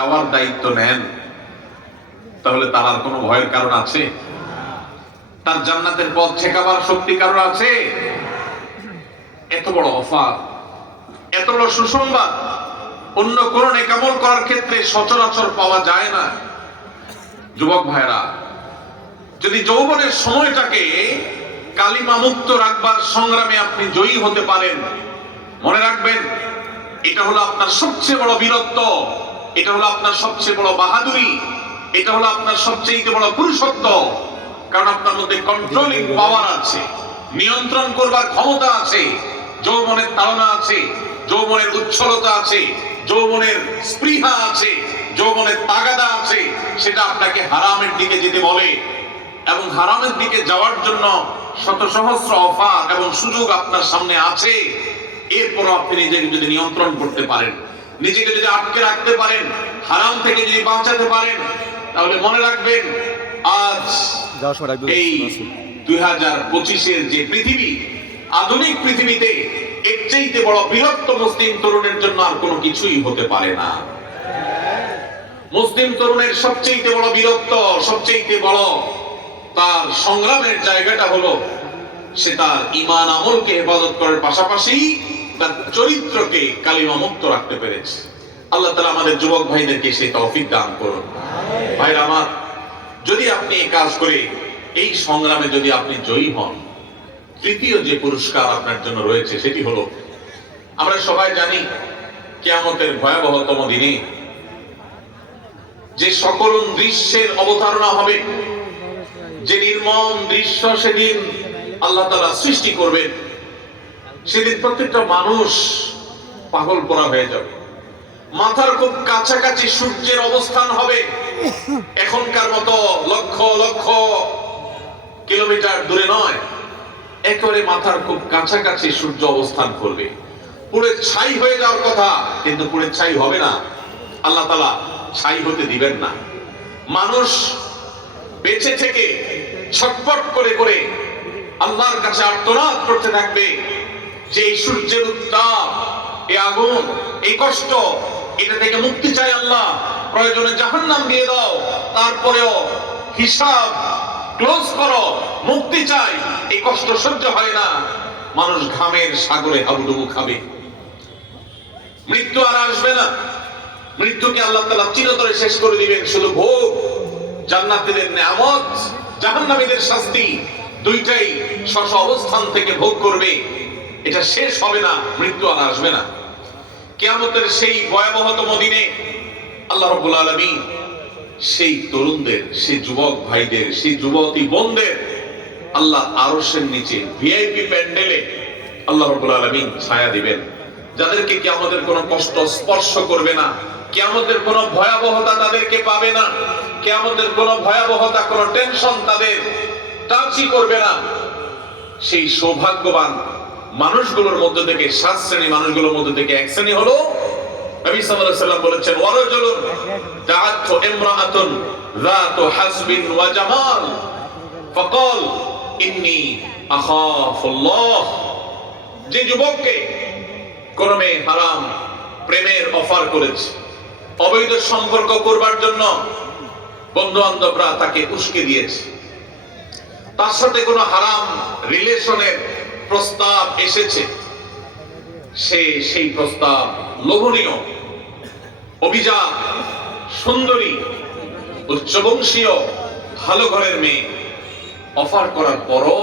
যাওয়ার দায়িত্ব নেন, তাহলে তার আর কোনো ভয়ের কারণ আছে? তার জান্নাতের পথ ঠেকাবার শক্তি কারণ আছে? এত বড় অফার, এত বড় সুসংবাদ অন্য কোন নেকামল করার ক্ষেত্রে সচরাচর পাওয়া যায় না। যুবক ভাইরা, যদি যৌবনের সময়টাকে কালিমা মুক্ত রাখবার সংগ্রামে আপনি জয়ী হতে পারেন, মনে রাখবেন এটা হলো আপনার সবচেয়ে বড় বীরত্ব, এটা হলো আপনার সবচেয়ে বড় বাহাদুরি, এটা হলো আপনার সবচেয়ে বড় পুরুষত্ব। কারণ আপনার মধ্যে কন্ট্রোলিং পাওয়ার আছে, নিয়ন্ত্রণ করবার ক্ষমতা আছে, যৌবনের তাড়না আছে, যৌবনের উচ্ছলতা আছে, যৌবনের স্পৃহা আছে, যৌবনের তাগাদা আছে। সেটা আপনাকে হারামের দিকে যেতে বলে, এবং হারামের দিকে যাওয়ার জন্য শত সহস্র অফার এবং সুযোগ আপনার সামনে আছে। এরপরও আপনি নিজেকে যদি নিয়ন্ত্রণ করতে পারেন, নিজেকে যদি আটকে রাখতে পারেন, হারাম থেকে যদি বাঁচাতে পারেন, তাহলে মনে রাখবেন আজ এই 2025-এর যে পৃথিবী, আধুনিক পৃথিবীতে এর চাইতে বড় বীরত্ব মুসলিম তরুণের জন্য আর কোনো কিছুই হতে পারে না। মুসলিম তরুণের সবচেয়ে বড় বীরত্ব, সবচেয়ে বড় তার সংগ্রামের জায়গাটা হলো সে তার ঈমান আমলকে হেফাজত করার পাশাপাশি তার চরিত্রকে কালিমা মুক্ত রাখতে পেরেছে। আল্লাহ তাআলা আমাদের যুবক ভাইদেরকে সেই তৌফিক দান করুন। ভাইরা আমার, যদি আপনি এই কাজ করে এই সংগ্রামে যদি আপনি জয়ী হন, তৃতীয় যে পুরস্কার আপনার জন্য রয়েছে সেটি হলো, আমরা সবাই জানি কিয়ামতের ভয়াবহতম দিনে যে সকল দৃশ্যের অবতারণা হবে, যে নির্মম দৃশ্য সেদিন আল্লাহ তাআলা সৃষ্টি করবেন, সেদিন প্রত্যেকটা মানুষ পাগল পড়া হয়ে যাবে। মাথার খুব কাছাকাছি সূর্যের অবস্থান হবে, এখনকার মতো লক্ষ লক্ষ কিলোমিটার দূরে নয়, একেবারে মাথার খুব কাছাকাছি সূর্য অবস্থান করবে। পুড়ে ছাই হয়ে যাওয়ার কথা, কিন্তু পুড়ে ছাই হবে না, আল্লাহ তাআলা ছাই হতে দিবেন না। মানুষ বেঁচে থেকে ছটফট করে করে আল্লাহর কাছে আর্তনাদ করতে থাকবে যে এই সূর্যের উত্তাপ, এই আগুন, এই কষ্ট, এটা থেকে মুক্তি চাই আল্লাহ, প্রয়োজনে জাহান্নাম দিয়ে দাও, তারপরেও হিসাব ক্লোজ করো, মুক্তি চাই, এই কষ্ট সহ্য হয় না। মানুষ ঘামের সাগরে হাবুডুবু খাবে। মৃত্যু আর আসবে না, মৃত্যুকে আল্লাহ তাআলা চিরতরে শেষ করে দিবেন। শুধু ভোগ, জান্নাতীদের নিয়ামত, জাহান্নামীদের শাস্তি, দুইটাই স্ব অবস্থান থেকে ভোগ করবে। এটা শেষ হবে না, মৃত্যু আর আসবে না। কিয়ামতের সেই ভয়াবহতম দিনে আল্লাহ রাব্বুল আলামিন সেই তরুণদের, সেই যুবক ভাইদের, সেই যুবতী বোনদের আল্লাহ আরশের নিচে ভিআইপি প্যান্ডেলে আল্লাহ রাব্বুল আলামিন ছায়া দিবেন, যাদেরকে কিয়ামতের কোনো কষ্ট স্পর্শ করবে না, কিয়ামতের কোনো ভয়াবহতা তাদেরকে পাবে না, কিয়ামতের কোনো ভয়াবহতা, কোনো টেনশন তাদের টাচই করবে না। সেই সৌভাগ্যবান মানুষগুলোর মধ্যে থেকে, 7 শ্রেণী মানুষগুলোর মধ্যে থেকে এক শ্রেণী হলো, নবী সাল্লাল্লাহু আলাইহি ওয়াসাল্লাম বলেছেন, ওয়ারাজুলুন দাআতহু ইমরাআতুন যাতু হাসবিন ওয়া জামাল ফাকাল ইন্নী আখাফুল্লাহ। যে যুবককে কোন মেয়ে হারাম প্রেমের অফার করেছে, অবৈধ সম্পর্ক করবার জন্য বন্ধু বান্ধবরা তাকে উস্কে দিয়েছে, তার সাথে কোনো হারাম রিলেশনের প্রস্তাব এসেছে, সে সেই প্রস্তাব লোভনীয়, অভিজাত, সুন্দরী, উচ্চবংশীয়, ভালো ঘরের মেয়ে অফার করার পরও